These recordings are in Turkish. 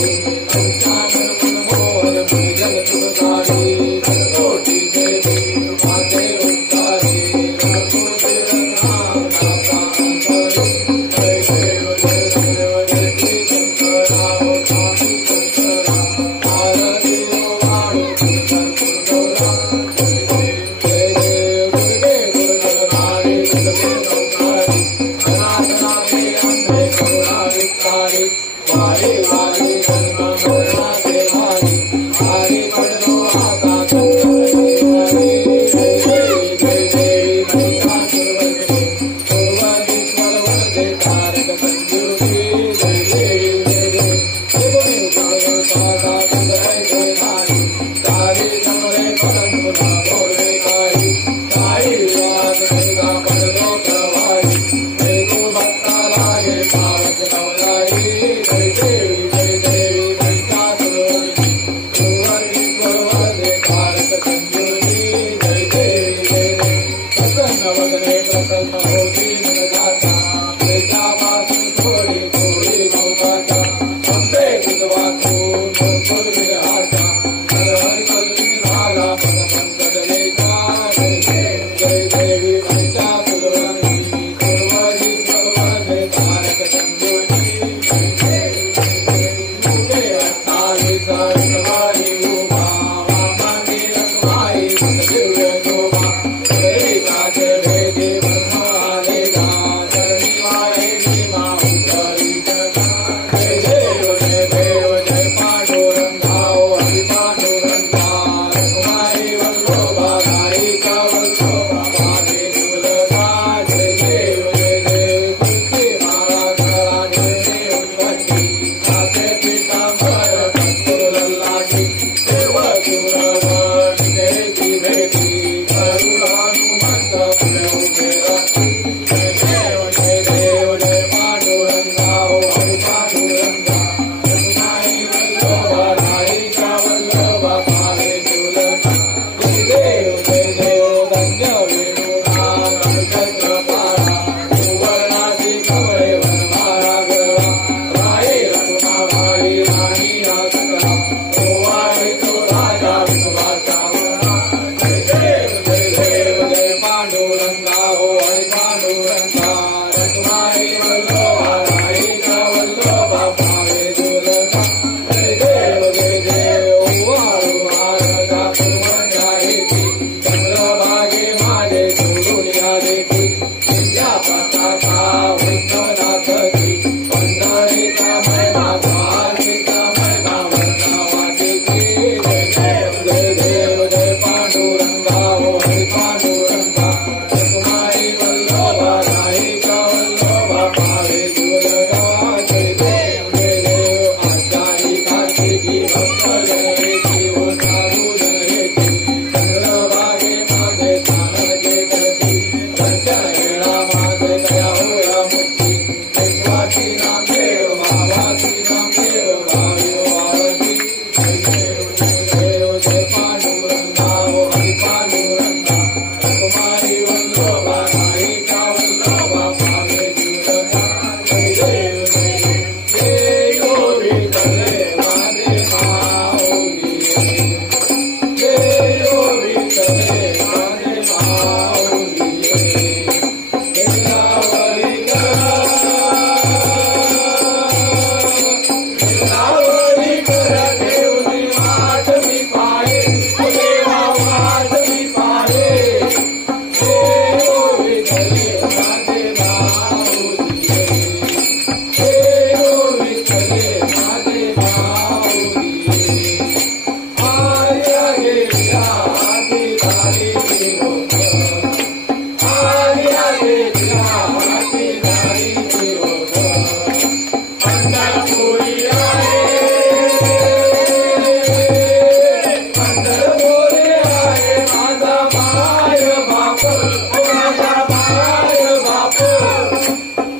Thank you.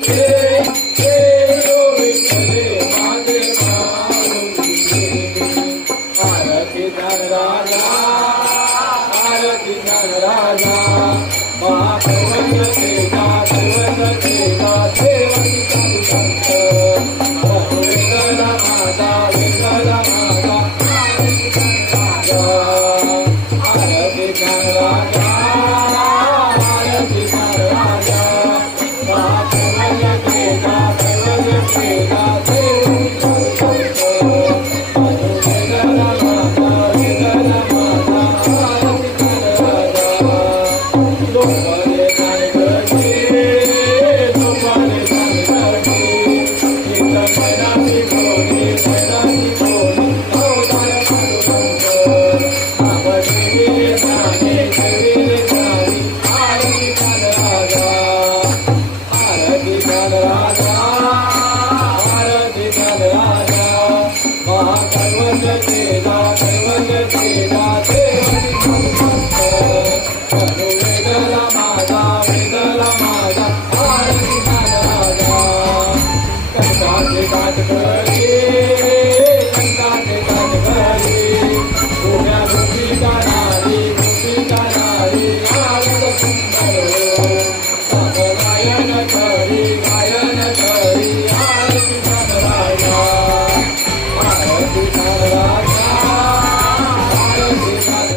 Hey, hey. Hare